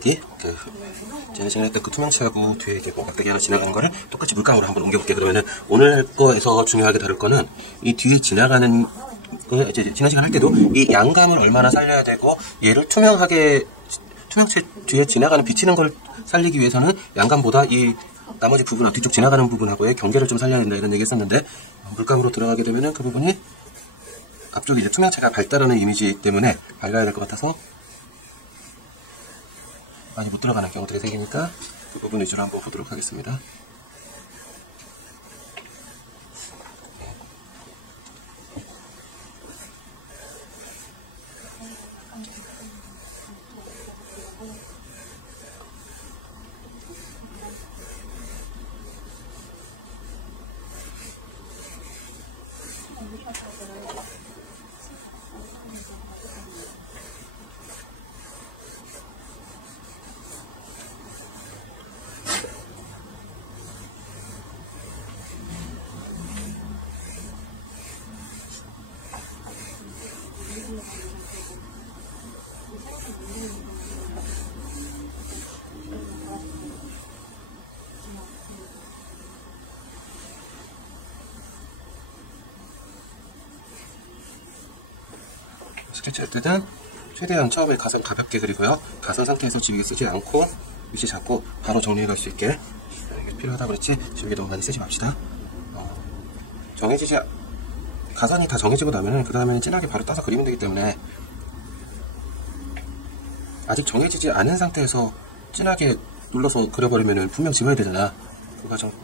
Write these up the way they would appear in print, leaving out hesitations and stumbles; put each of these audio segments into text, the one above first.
여기 제네싱을 했던 그 투명체하고 뒤에 이렇게 막대기 하나 지나가는 거를 똑같이 물감으로 한번 옮겨볼게요. 그러면은 오늘 거에서 중요하게 다룰 거는 이 뒤에 지나가는 이제 지난 시간 할 때도 이 양감을 얼마나 살려야 되고 얘를 투명하게 투명체 뒤에 지나가는 비치는 걸 살리기 위해서는 양감보다 이 나머지 부분, 뒤쪽 지나가는 부분하고의 경계를 좀 살려야 된다 이런 얘기 했었는데 물감으로 들어가게 되면은 그 부분이 앞쪽에 이제 투명체가 밝다라는 이미지 때문에 발라야 될 것 같아서 많이 못 들어가는 경우들이 생기니까 그 부분 위주로 한번 보도록 하겠습니다. 스케치 할 때는 최대한 처음에 가선 가볍게 그리고요. 가선 상태에서 지우개 쓰지 않고 위치 잡고 바로 정리해 갈 수 있게 이게 필요하다 그랬지 지우개 너무 많이 쓰지 맙시다. 가선이 다 정해지고 나면은 그 다음에는 진하게 바로 따서 그리면 되기 때문에 아직 정해지지 않은 상태에서 진하게 눌러서 그려버리면은 분명 지워야 되잖아. 그 과정을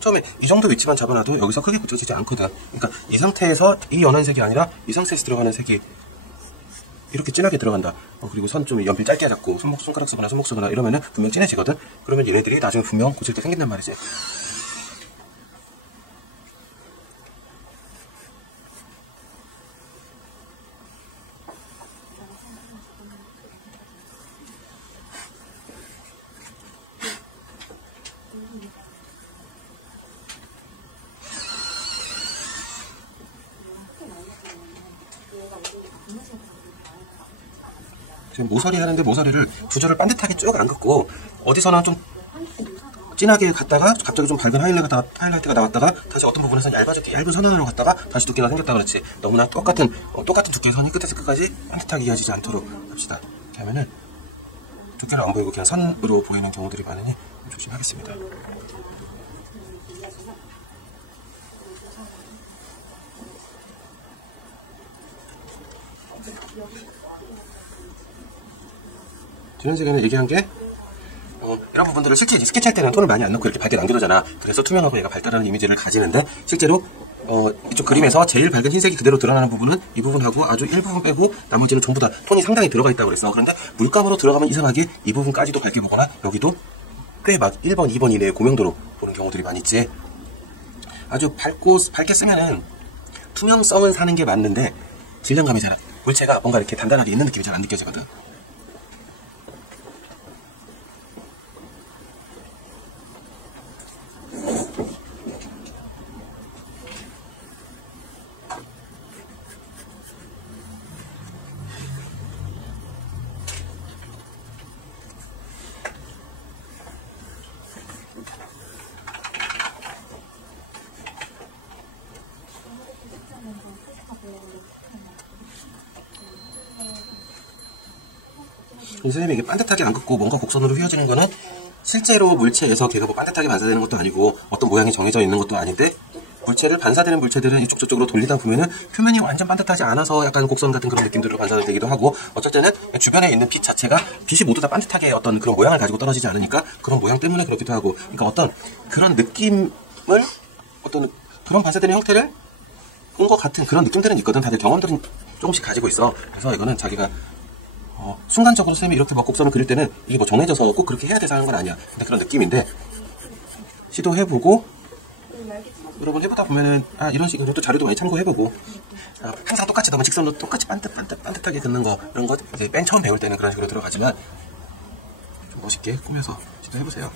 처음에 이 정도 위치만 잡아놔도 여기서 크게 붙여지지 않거든. 그러니까 이 상태에서 이 연한 색이 아니라 이 상태에서 들어가는 색이 이렇게 진하게 들어간다. 그리고 선 좀 연필 짧게 잡고 손가락 쓰거나 손목 쓰거나 이러면은 분명 진해지거든. 그러면 얘네들이 나중에 분명 고칠 때 생긴단 말이지. 지금 모서리 하는데 모서리를 구조를 반듯하게 쭉 안 긋고 어디서나 좀 진하게 갔다가 갑자기 좀 밝은 하이라이트가 나왔다가 다시 어떤 부분에서는 얇은 선으로 갔다가 다시 두께가 생겼다 그렇지. 너무나 똑같은 두께의 선이 끝에서 끝까지 반듯하게 이어지지 않도록 합시다. 이렇게 하면은 두께를 안 보이고 그냥 선으로 보이는 경우들이 많으니 조심하겠습니다. 지난 시간에 얘기한 게 이런 부분들을 실제 스케치할 때는 톤을 많이 안 넣고 이렇게 밝게 남겨두잖아. 그래서 투명하고 얘가 밝다라는 이미지를 가지는데 실제로 이쪽 그림에서 제일 밝은 흰색이 그대로 드러나는 부분은 이 부분하고 아주 일부분 빼고 나머지는 전부 다 톤이 상당히 들어가 있다고 그랬어. 그런데 물감으로 들어가면 이상하게 이 부분까지도 밝게 보거나 여기도 꽤 막 1번, 2번 이내의 고명도로 보는 경우들이 많이 있지. 아주 밝게 쓰면은 투명성은 사는 게 맞는데 질량감이 물체가 뭔가 이렇게 단단하게 있는 느낌이 잘 안 느껴지거든. 선생님이 이게 반듯하게 안 긋고 뭔가 곡선으로 휘어지는 거는 실제로 물체에서 걔가 뭐 반듯하게 반사되는 것도 아니고 어떤 모양이 정해져 있는 것도 아닌데 반사되는 물체들은 이쪽 저쪽으로 돌리다 보면은 표면이 완전 반듯하지 않아서 약간 곡선 같은 그런 느낌들로 반사되기도 하고 어쩔 때는 주변에 있는 빛 자체가 빛이 모두 다 반듯하게 어떤 그런 모양을 가지고 떨어지지 않으니까 그런 모양 때문에 그렇기도 하고 그러니까 어떤 그런 느낌을 어떤 그런 반사되는 형태를 꾼 것 같은 그런 느낌들은 있거든. 다들 경험들은 조금씩 가지고 있어. 그래서 이거는 자기가 순간적으로 선생님이 이렇게 막 곡선을 그릴 때는 이게 뭐 정해져서 꼭 그렇게 해야 돼서 하는 건 아니야. 근데 그런 느낌인데 시도해보고 여러 번 해보다 보면은 이런 식으로 또 자료도 많이 참고해보고 항상 똑같이 너무 직선으로 똑같이 반듯하게 긋는 거 이런 거 이제 맨 처음 배울 때는 그런 식으로 들어가지만 좀 멋있게 꾸며서 시도해보세요.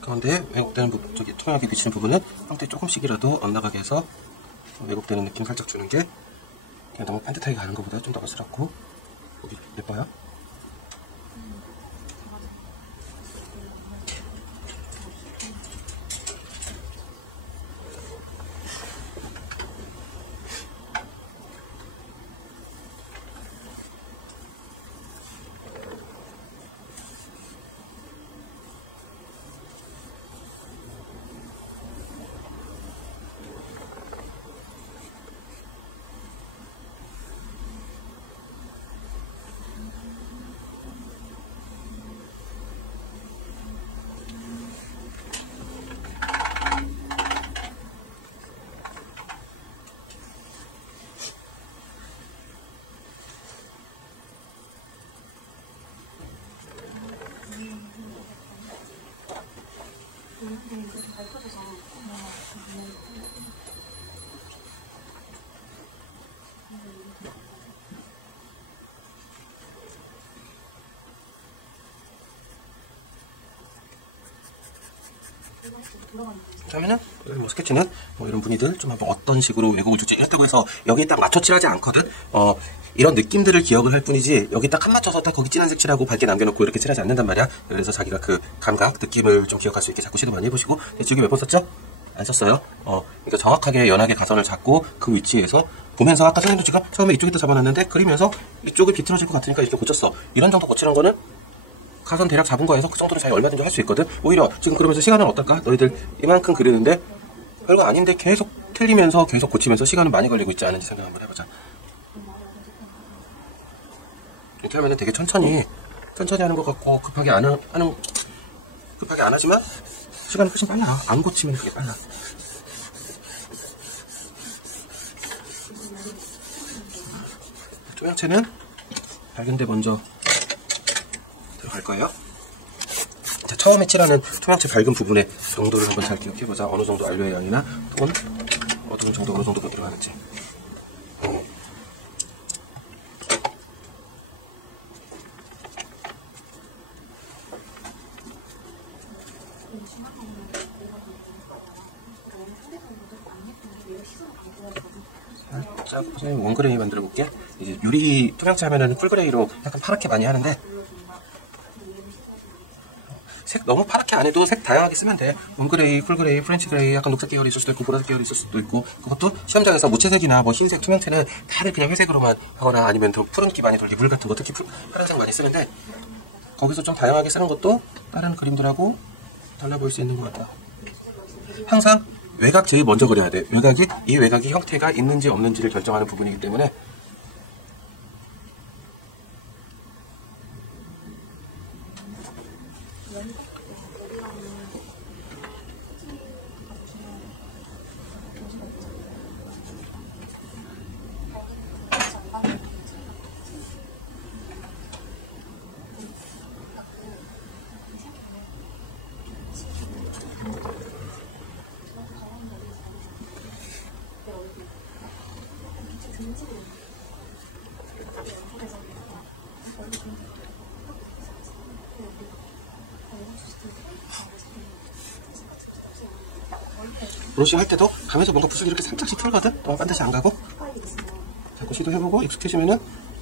가운데 왜곡되는 부분, 저기 투명하게 비치는 부분은 형태 조금씩이라도 엇나가게 해서 왜곡되는 느낌 살짝 주는 게 그냥 너무 반듯하게 가는 것보다 좀 더 어스럽고 보기 예뻐요. 그러면은 뭐 스케치는 뭐 이런 분위들 좀 한번 어떤 식으로 왜곡을 줄지 이렇다고 해서 여기에 딱 맞춰 칠하지 않거든. 이런 느낌들을 기억을 할 뿐이지 여기 딱 한 맞춰서 딱 거기 진한 색 칠하고 밝게 남겨놓고 이렇게 칠하지 않는단 말이야. 그래서 자기가 그 감각 느낌을 좀 기억할 수 있게 자꾸 시도 많이 해보시고. 지금 몇 번 썼죠? 안 썼어요. 그러니까 정확하게 연하게 가선을 잡고 그 위치에서 보면서 아까 선생님도 제가 처음에 이쪽에다 잡아놨는데 그리면서 이쪽을 비틀어질 것 같으니까 이렇게 고쳤어. 이런 정도 고치는 거는 가선 대략 잡은 거에서 그 정도로 잘 얼마든지 할 수 있거든. 오히려 지금 그러면서 시간은 어떨까? 너희들 이만큼 그리는데 별거 아닌데 계속 틀리면서 계속 고치면서 시간은 많이 걸리고 있지 않은지 생각 한번 해보자. 이렇게 하면은 되게 천천히 하는 것 같고 급하게 안 하지만 시간은 훨씬 빨라. 안 고치면 되게 빨라. 조명체는 밝은데 먼저 들어갈 거예요. 자, 처음에 칠하는 투명체 밝은 부분의 정도를 한번 잘 기억해보자. 어느 정도 알료의 양이나 톤, 어느 정도가 들어가는지. 살짝 선생님 원그레이 만들어 볼게. 이제 유리 투명체 하면은 풀그레이로 약간 파랗게 많이 하는데 색 너무 파랗게 안 해도 색 다양하게 쓰면 돼. 원그레이, 풀그레이, 프렌치 그레이, 약간 녹색 계열이 있을 수도 있고 보라색 계열이 있을 수도 있고. 그것도 시험장에서 무채색이나 뭐 흰색 투명체는 다들 그냥 회색으로만 하거나 아니면 더 푸른기 많이 돌기 물 같은 거 특히 파란색 많이 쓰는데 거기서 좀 다양하게 쓰는 것도 다른 그림들하고 달라 보일 수 있는 것 같다. 항상 외곽 제일 먼저 그려야 돼. 이 외곽이 형태가 있는지 없는지를 결정하는 부분이기 때문에 브러싱 할 때도 가면서 뭔가 붓을 이렇게 살짝씩 풀거든? 너무 반드시 안 가고 자꾸 시도해보고 익숙해지면은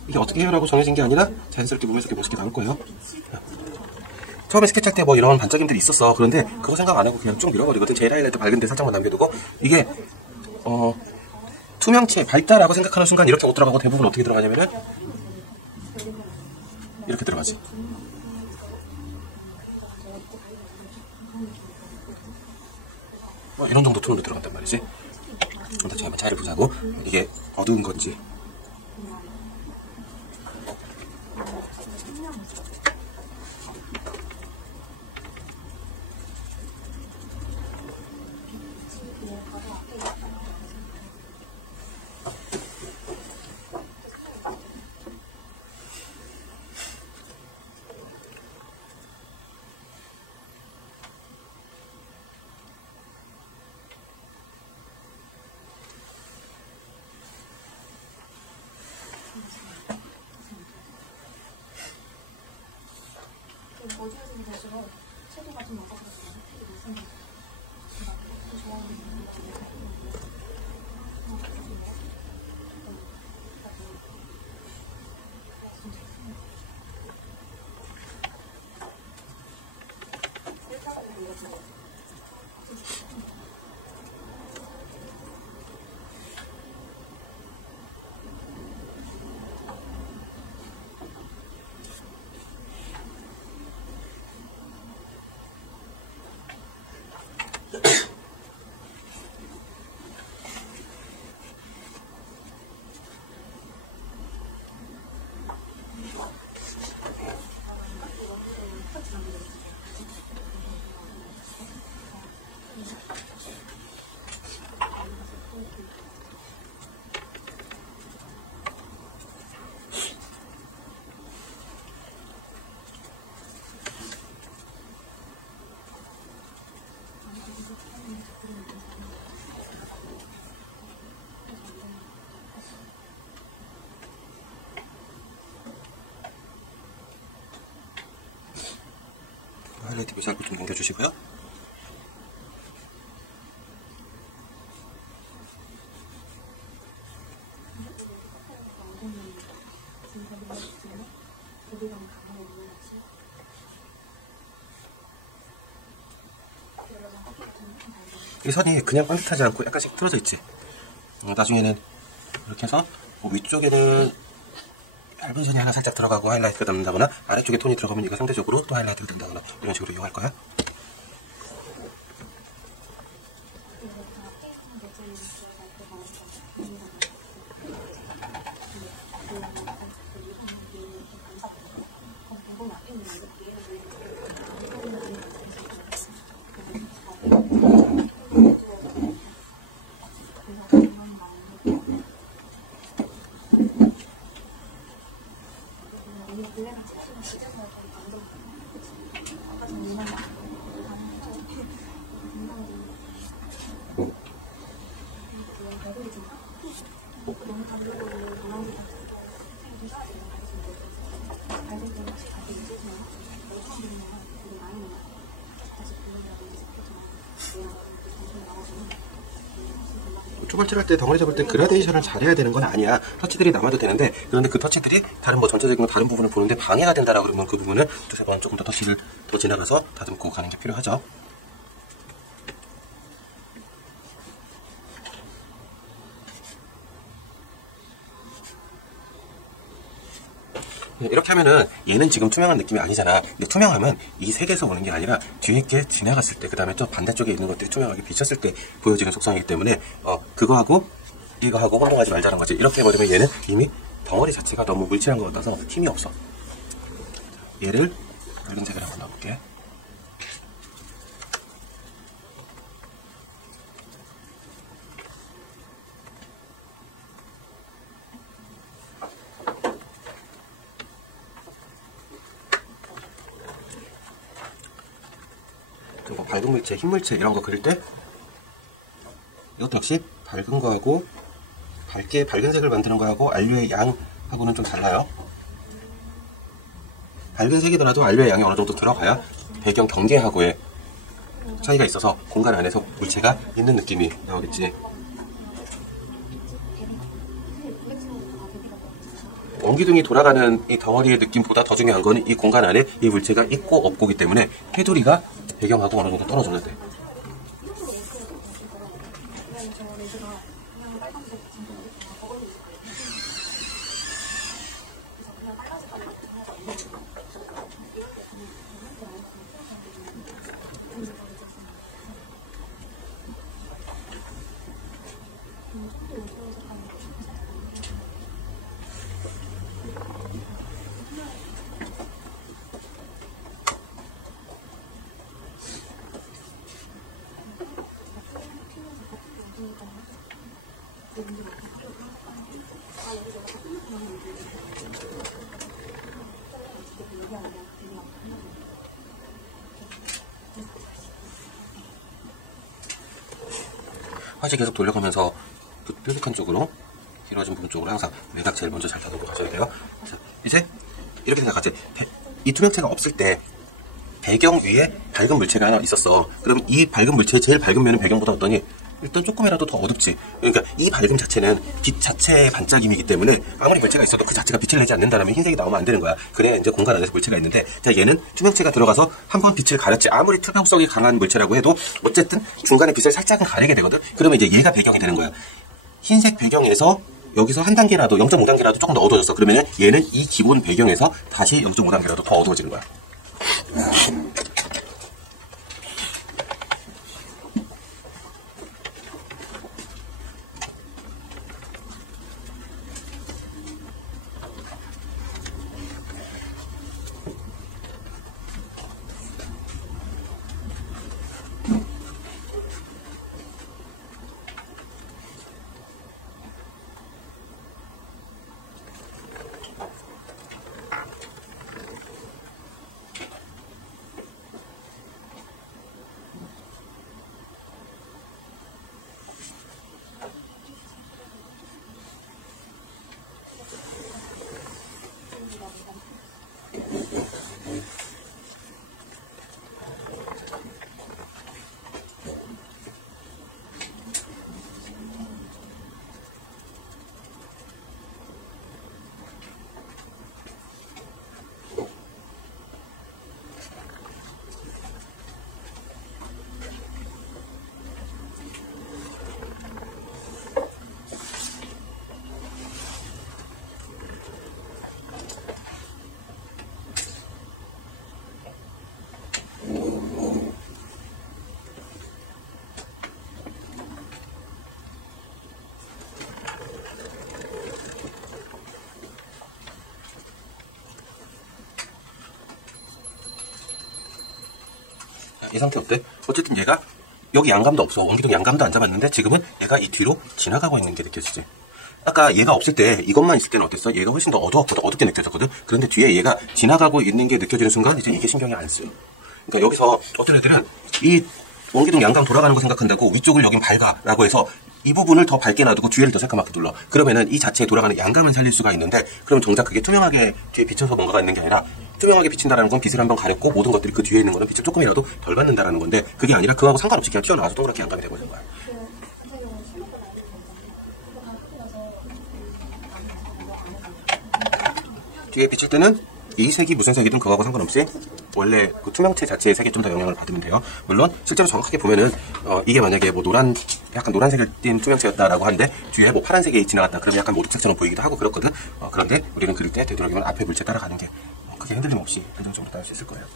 이게 어떻게 해요라고 정해진 게 아니라 자연스럽게 몸에서 멋있게 나올 거예요. 처음에 스케치할 때 뭐 이런 반짝임들이 있었어. 그런데 그거 생각 안 하고 그냥 쭉 밀어버리거든. 제일 하이라이트 밝은데 살짝만 남겨두고 이게 투명체 밝다라고 생각하는 순간 이렇게 못 들어가고 대부분 어떻게 들어가냐면은 이렇게 들어가지. 이런 정도 톤으로 들어간단 말이지. 근데 제가 한번 차이를 보자고. 이게 어두운 건지. 하이라이트 묘사하고 좀 넘겨주시고요. 이 선이 그냥 반듯하지 않고 약간씩 틀어져 있지. 나중에는 이렇게 해서 뭐 위쪽에는 얇은 선이 하나 살짝 들어가고 하이라이트가 남는다거나 아래쪽에 톤이 들어가면 이거 상대적으로 또 하이라이트가 된다거나 이런 식으로 이용할 거야. 초벌칠 할 때 덩어리 잡을 때 그라데이션을 잘해야 되는 건 아니야. 터치들이 남아도 되는데, 그런데 그 터치들이 다른 뭐 전체적인 다른 부분을 보는데 방해가 된다라고 그러면 그 부분을 두세 번 조금 더 터치를 더 지나가서 다듬고 가는 게 필요하죠. 이렇게 하면은 얘는 지금 투명한 느낌이 아니잖아. 근데 투명하면 이 색에서 오는 게 아니라 뒤에 게 지나갔을 때, 그 다음에 또 반대쪽에 있는 것들이 투명하게 비쳤을 때 보여지는 속성이기 때문에 그거하고 이거하고 혼동하지 말자는 거지. 이렇게 해버리면 얘는 이미 덩어리 자체가 너무 물칠한 것 같아서 힘이 없어. 얘를 붉은색을 한번 넣어볼게. 그리고 밝은 물체, 흰 물체 이런 거 그릴 때 이것도 역시 밝은 거하고 밝은 색을 만드는 거하고 안료의 양하고는 좀 달라요. 밝은 색이더라도 안료의 양이 어느 정도 들어가야 배경 경계하고의 차이가 있어서 공간 안에서 물체가 있는 느낌이 나오겠지. 원기둥이 돌아가는 이 덩어리의 느낌보다 더 중요한 건 이 공간 안에 이 물체가 있고 없고기 때문에 테두리가 배경하고 어느 정도 떨어져야 돼. 화질 계속 돌려가면서 뾰족한 쪽으로, 길어진 부분 쪽으로 항상 매각 제일 먼저 잘 다듬고 가셔야 돼요. 자, 이제 이렇게 생각하지. 이 투명체가 없을 때 배경 위에 밝은 물체가 하나 있었어. 그럼 이 밝은 물체의 제일 밝은 면은 배경보다 어떠니? 일단 조금이라도 더 어둡지. 그러니까 이 밝음 자체는 빛 자체의 반짝임이기 때문에 아무리 물체가 있어도 그 자체가 빛을 내지 않는다면 흰색이 나오면 안 되는 거야. 그래야 이제 공간 안에서 물체가 있는데, 자, 얘는 투명체가 들어가서 한번 빛을 가렸지. 아무리 투명성이 강한 물체라고 해도 어쨌든 중간에 빛을 살짝은 가리게 되거든. 그러면 이제 얘가 배경이 되는 거야. 흰색 배경에서 여기서 한 단계라도 0.5단계라도 조금 더 어두워졌어. 그러면 얘는 이 기본 배경에서 다시 0.5단계라도 더 어두워지는 거야. 이 상태 어때? 어쨌든 얘가 여기 양감도 없어. 원기둥 양감도 안 잡았는데 지금은 얘가 이 뒤로 지나가고 있는 게 느껴지지. 아까 얘가 없을 때 이것만 있을 때는 어땠어? 얘가 훨씬 더 어둡게 느껴졌거든. 그런데 뒤에 얘가 지나가고 있는 게 느껴지는 순간 이제 이게 신경이 안 쓰여. 그러니까 여기서 어떤 애들은 이 원기둥 양감 돌아가는 거 생각한다고 위쪽을 여긴 밝아 라고 해서 이 부분을 더 밝게 놔두고 뒤에를 더 새까맣게 눌러. 그러면은 이 자체에 돌아가는 양감을 살릴 수가 있는데, 그럼 정작 그게 투명하게 뒤에 비쳐서 뭔가가 있는 게 아니라, 투명하게 비친다라는 건 빛을 한번 가렸고 모든 것들이 그 뒤에 있는 거는 빛을 조금이라도 덜 받는다라는 건데, 그게 아니라 그거하고 상관없이 그냥 튀어나와서 동그랗게 양감이 되고 있는 거야. 뒤에 비칠 때는 이 색이 무슨 색이든 그거하고 상관없이 원래 그 투명체 자체의 색에 좀 더 영향을 받으면 돼요. 물론 실제로 정확하게 보면은 이게 만약에 뭐 약간 노란색을 띤 투명체였다라고 하는데 뒤에 뭐 파란색이 지나갔다 그러면 약간 모독색처럼 보이기도 하고 그렇거든. 그런데 우리는 그릴 때 되도록이면 앞에 물체 따라가는 게 크게 흔들림 없이 안정적으로 따를 수 있을 거예요.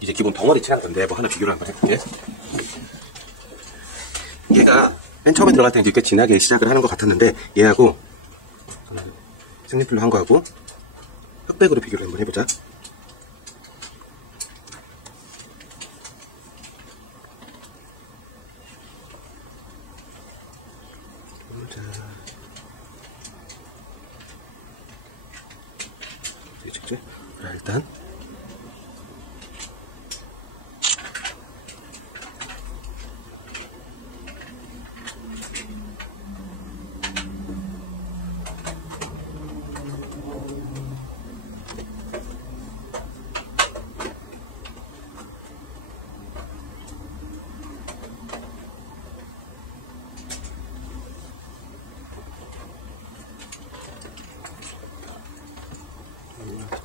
이제 기본 덩어리 칠한 건데 뭐 하나 비교를 한번 해볼게. 얘가 맨 처음에 들어갈 때는 이렇게 진하게 시작을 하는 것 같았는데 얘하고 색연필로 한 거하고 흑백으로 비교를 한번 해보자. 자, 일단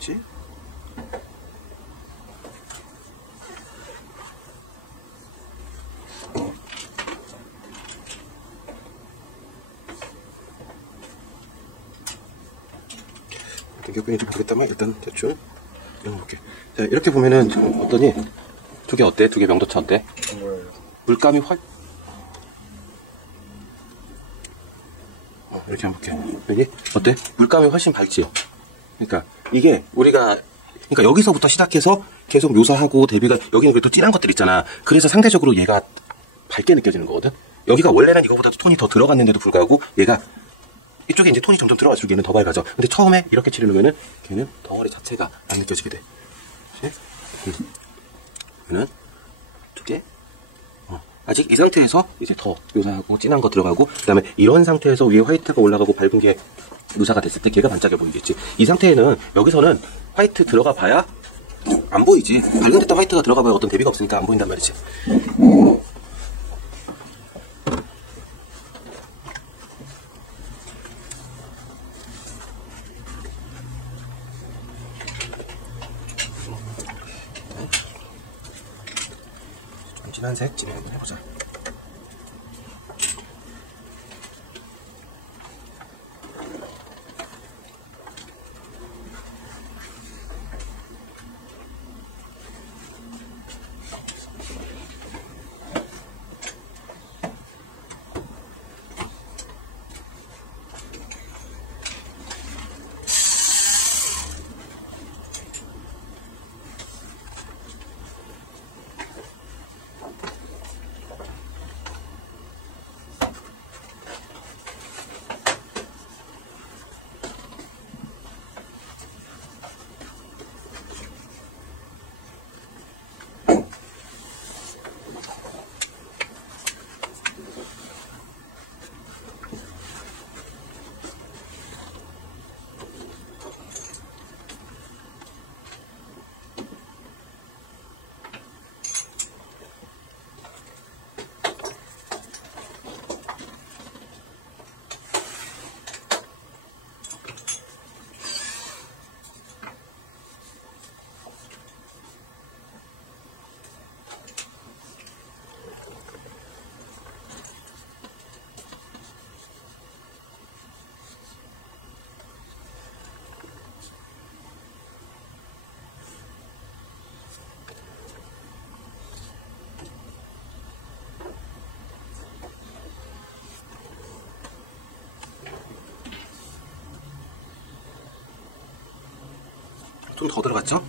되겠지? 당겨끈인지 모르겠다만 일단 대충 이렇게. 자, 이렇게 보면은 지금 어떠니? 두 개 어때? 두 개 명도차 어때? 물감이 이렇게 한번 볼게. 여기 어때? 물감이 훨씬 밝지? 그러니까 이게 우리가 그러니까 여기서부터 시작해서 계속 묘사하고 대비가 여기는 그래도 진한 것들 있잖아. 그래서 상대적으로 얘가 밝게 느껴지는 거거든. 여기가 원래는 이거보다도 톤이 더 들어갔는데도 불구하고 얘가 이쪽에 이제 톤이 점점 들어갈수록 얘는 더 밝아져. 근데 처음에 이렇게 칠해놓으면은 걔는 덩어리 자체가 안 느껴지게 돼. 그치? 얘는 두 개. 아직 이 상태에서 이제 더 묘사하고 진한 거 들어가고, 그 다음에 이런 상태에서 위에 화이트가 올라가고 밝은 게 묘사가 됐을 때 걔가 반짝여 보이겠지. 이 상태에는 여기서는 화이트 들어가 봐야 안 보이지. 밝은 데다 화이트가 들어가 봐야 어떤 대비가 없으니까 안 보인단 말이지. 좀 진한 색 진행해보자. 좀 더 들어갔죠?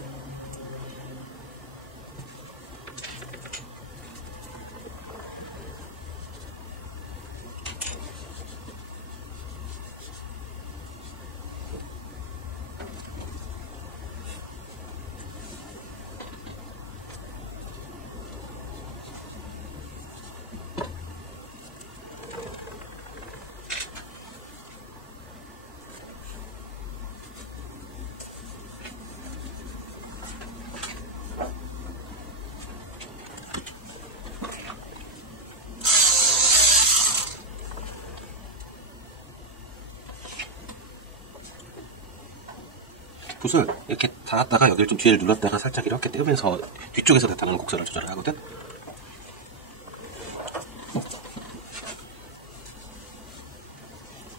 붓을 이렇게 닿았다가 여기를 좀 뒤를 눌렀다가 살짝 이렇게 떼우면서 뒤쪽에서 나타나는 곡선을 조절을 하거든.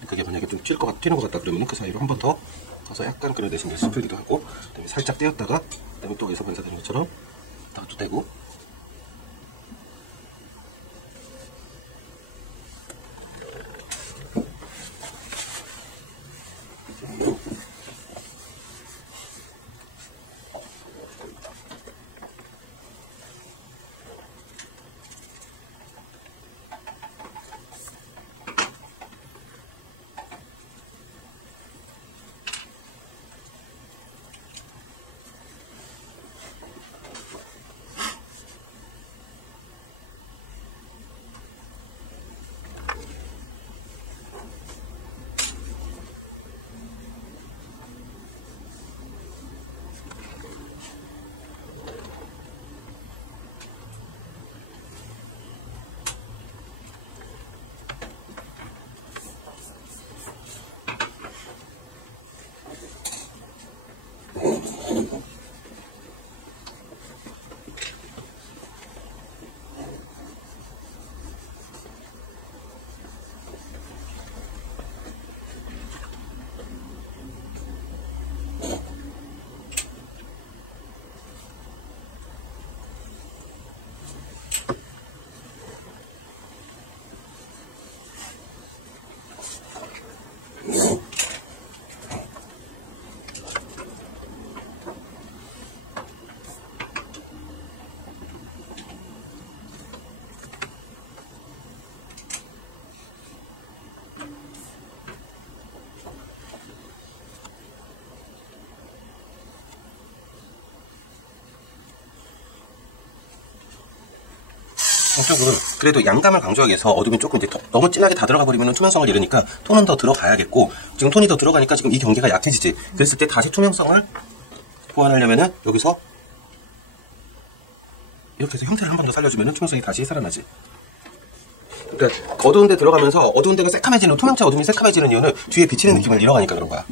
그게 만약에 좀 튀는 것 같다 그러면 그 사이로 한 번 더 가서 약간 그런 대신 스프기도 하고, 그다음에 살짝 떼었다가 그다음에 또 여기서 반사되는 것처럼 다가 또 떼고. 이쪽은 그래도 양감을 강조하기 위해서 어둠이 조금 이제 너무 진하게 다 들어가 버리면 투명성을 잃으니까 톤은 더 들어가야겠고, 지금 톤이 더 들어가니까 지금 이 경계가 약해지지. 그랬을 때 다시 투명성을 보완하려면은 여기서 이렇게 해서 형태를 한 번 더 살려주면은 투명성이 다시 살아나지. 그러니까 어두운 데 들어가면서 어두운 데가 새카매지는, 투명체 어둠이 새카매지는 이유는 뒤에 비치는 느낌을 잃어가니까 그런 거야.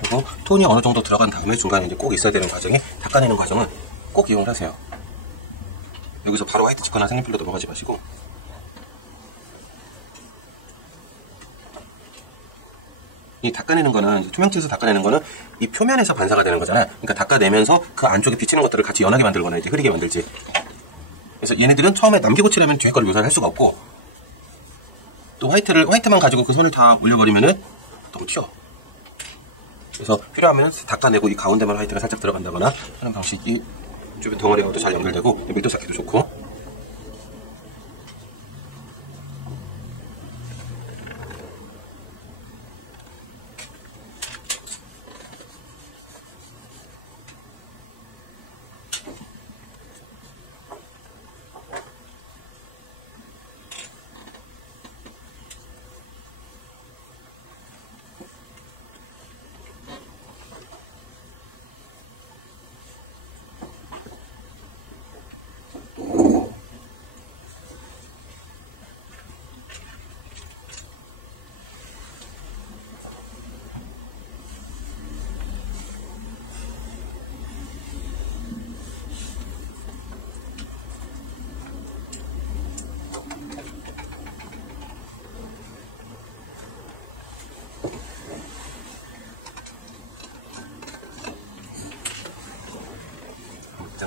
그리고 톤이 어느 정도 들어간 다음에 중간에 이제 꼭 있어야 되는 과정이 닦아내는 과정은 꼭 이용을 하세요. 여기서 바로 화이트 치거나 색연필로 넘어가지 마시고, 이 닦아내는 거는, 투명체에서 닦아내는 거는 이 표면에서 반사가 되는 거잖아. 그러니까 닦아내면서 그 안쪽에 비치는 것들을 같이 연하게 만들거나 이제 흐리게 만들지. 그래서 얘네들은 처음에 남기고 칠하면 뒤에 거를 묘사를 할 수가 없고, 또 화이트만 가지고 그 선을 다 올려버리면은 너무 튀어. 그래서 필요하면 닦아내고 이 가운데만 화이트가 살짝 들어간다거나 하는 방식이 주변 덩어리하고도 잘 연결되고 밀도 잡기도 좋고.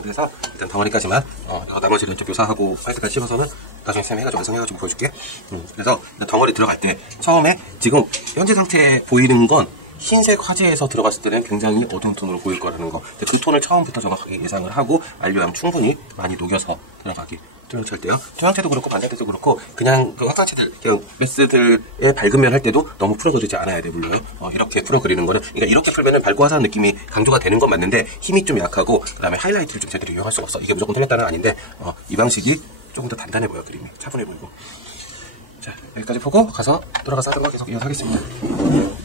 그래서 일단 덩어리까지만 나머지는 좀 묘사하고 화이트까지 씹어서는 나중에 쌤 해가지고 완성해가지고 보여줄게. 그래서 덩어리 들어갈 때 처음에 지금 현재 상태에 보이는 건 흰색 화재에서 들어갔을 때는 굉장히 어두운 톤으로 보일 거라는 거. 그 톤을 처음부터 정확하게 예상을 하고 알료양 충분히 많이 녹여서 들어가기. 투명체일 때요. 투명체도 그렇고 반사체도 그렇고 그냥 그 확산체들, 그냥 메스들의 밝은 면 할 때도 너무 풀어그리지 않아야 돼, 물론. 이렇게 풀어그리는 거는, 그러니까 이렇게 풀면은 밝고 화사한 느낌이 강조가 되는 건 맞는데 힘이 좀 약하고 그다음에 하이라이트를 좀 제대로 이용할 수가 없어. 이게 무조건 틀렸다는 건 아닌데 이 방식이 조금 더 단단해 보여, 그림이. 차분해 보이고. 자, 여기까지 보고 가서 돌아가서 하던 거 계속 이어서 하겠습니다.